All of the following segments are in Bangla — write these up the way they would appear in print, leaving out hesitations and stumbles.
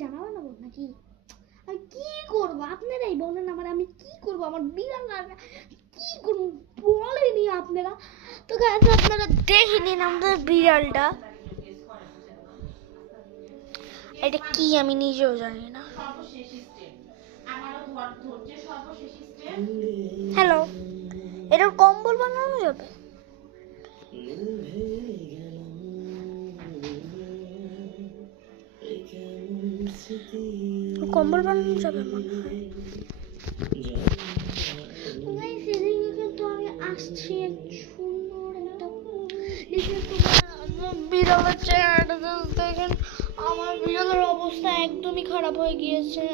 জানা বানাবো নাকি? আমি কি করবো আপনারাই বলেন আমার, আমি কি করবো? আমার বিড়াল কি করবো বলেনি আপনারা তো। গাইস আপনারা দেখে নিন আমাদের বিড়ালটা, এটা কি আমি নিজেও জানি না। হ্যালো, এটার কম্বল বানানো যাবে? কম্বল বানানো যাবে মনে হয়। সেদিকে কিন্তু আমি আসছি এক সুন্দর একটা বিড়ালের চেহারাটা দেখেন। আমার বিড়ালের অবস্থা একদমই খারাপ হয়ে গিয়েছে।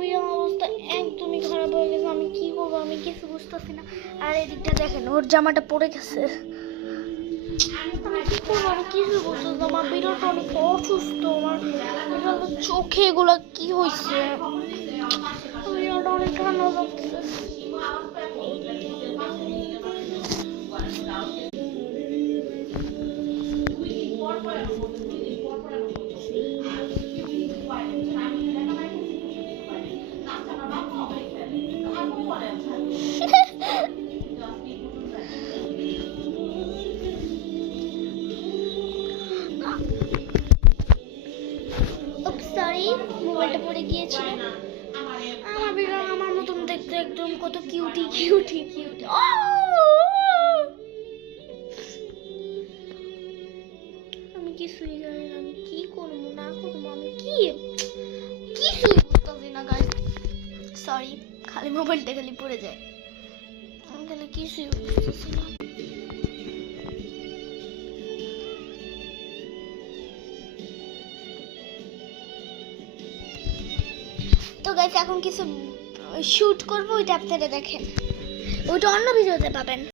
বিড়ালের অবস্থা একদমই খারাপ হয়ে গেছে। আমি কি করবো আমি কিছু বুঝতেছি না। আর এদিকটা দেখেন ওর জামাটা পড়ে গেছে। আমি কি করবো আমি কিছু বুঝতেছি না। আমার বিড়ালটা অনেক অসুস্থ। আমার বিড়ালের চোখে এগুলো কি হয়েছে? বিড়ালটা অনেক ঠান্ডা লাগছে। সরি, মোবাইলটা পড়ে গিয়েছিল। আমার বিড়াল আমার মতন দেখতে একদম কত কিউটি কিউটি কিউটি। আমি কিছুই জানি না আমি কি করবো না করবো। আমি কিছুই বুঝতেছি না গাইস। সরি, খালি মোবাইলটা খালি পড়ে যায়। আমি খালি কিছুই বুঝতেছি না। তো গাইস এখন কিছু শুট করবো, ওইটা আপনারা দেখেন, ওইটা অন্য ভিডিওতে পাবেন।